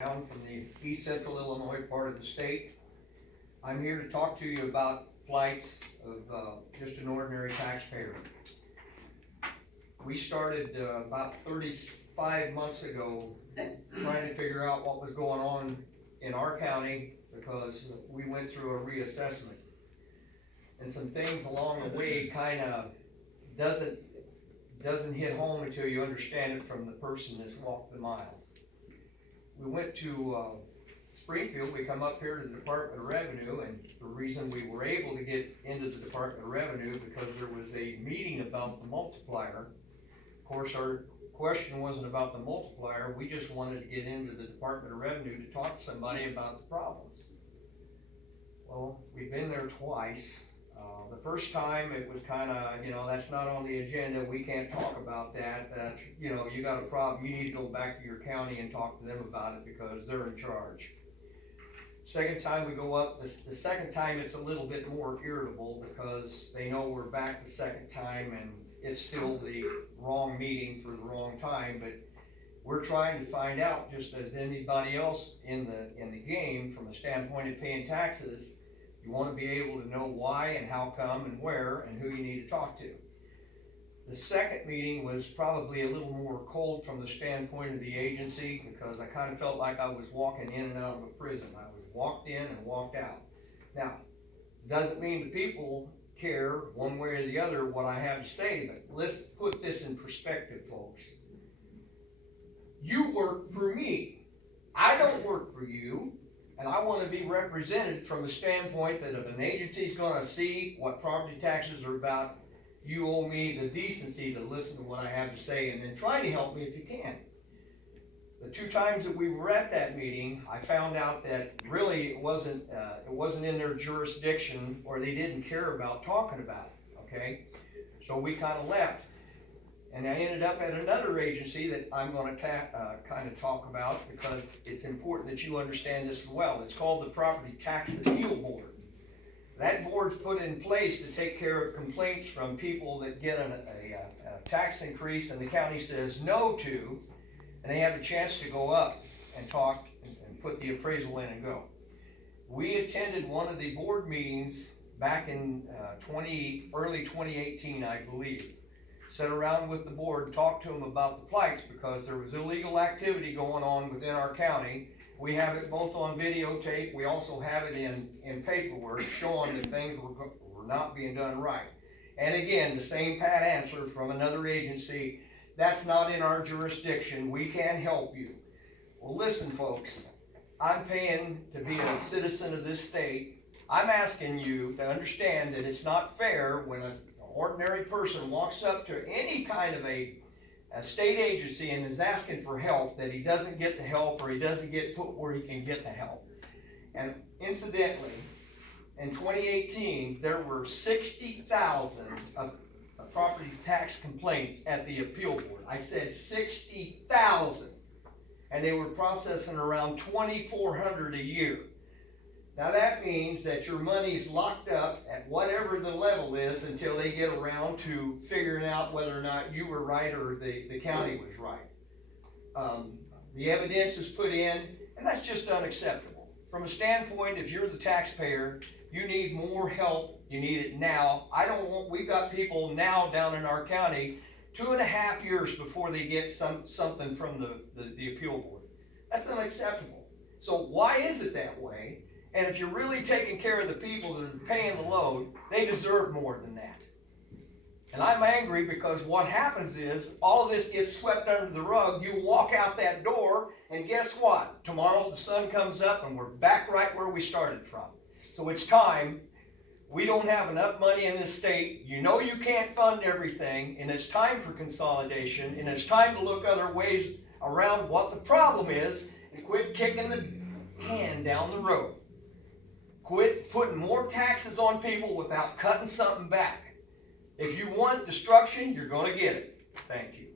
Down from the east central Illinois part of the state. I'm here to talk to you about plights of just an ordinary taxpayer. We started about 35 months ago trying to figure out what was going on in our county because we went through a reassessment. And some things along the way kind of doesn't hit home until you understand it from the person that's walked the miles. We went to Springfield. We come up here to the Department of Revenue, and the reason we were able to get into the Department of Revenue because there was a meeting about the multiplier. Of course, our question wasn't about the multiplier. We just wanted to get into the Department of Revenue to talk to somebody about the problems. Well, we've been there twice. The first time it was kind of, that's not on the agenda. We can't talk about that. That's, you got a problem. You need to go back to your county and talk to them about it because they're in charge. Second time we go up, the second time it's a little bit more irritable because they know we're back the second time and it's still the wrong meeting for the wrong time. But we're trying to find out, just as anybody else in the game, from a standpoint of paying taxes. You want to be able to know why and how come and where and who you need to talk to. The second meeting was probably a little more cold from the standpoint of the agency because I kind of felt like I was walking in and out of a prison. I was walked in and walked out. Now, doesn't mean the people care one way or the other what I have to say, but let's put this in perspective, folks. You work for me. I don't work for you. And I want to be represented from the standpoint that if an agency is going to see what property taxes are about, you owe me the decency to listen to what I have to say and then try to help me if you can. The two times that we were at that meeting, I found out that really it wasn't in their jurisdiction, or they didn't care about talking about it, okay? So we kind of left. And I ended up at another agency that I'm going to kind of talk about because it's important that you understand this as well. It's called the Property Tax Appeal Board. That board's put in place to take care of complaints from people that get a tax increase and the county says no to, and they have a chance to go up and talk and put the appraisal in and go. We attended one of the board meetings back in early 2018, I believe. Sat around with the board and talked to them about the plights because there was illegal activity going on within our county. We have it both on videotape. We also have it in paperwork showing that things were not being done right. And again, the same pat answer from another agency, that's not in our jurisdiction. We can't help you. Well, listen, folks, I'm paying to be a citizen of this state. I'm asking you to understand that it's not fair when an ordinary person walks up to any kind of a state agency and is asking for help, that he doesn't get the help or he doesn't get put where he can get the help. And incidentally, in 2018, there were 60,000 property tax complaints at the appeal board. I said 60,000. And they were processing around 2,400 a year. Now that means that your money's locked up at whatever the level is until they get around to figuring out whether or not you were right or the county was right. The evidence is put in, and that's just unacceptable. From a standpoint, if you're the taxpayer, you need more help, you need it now. We've got people now down in our county 2.5 years before they get something from the appeal board. That's unacceptable. So why is it that way? And if you're really taking care of the people that are paying the load, they deserve more than that. And I'm angry because what happens is all of this gets swept under the rug. You walk out that door, and guess what? Tomorrow the sun comes up and we're back right where we started from. So it's time. We don't have enough money in this state. You know you can't fund everything, and it's time for consolidation, and it's time to look other ways around what the problem is and quit kicking the can down the road. Quit putting more taxes on people without cutting something back. If you want destruction, you're going to get it. Thank you.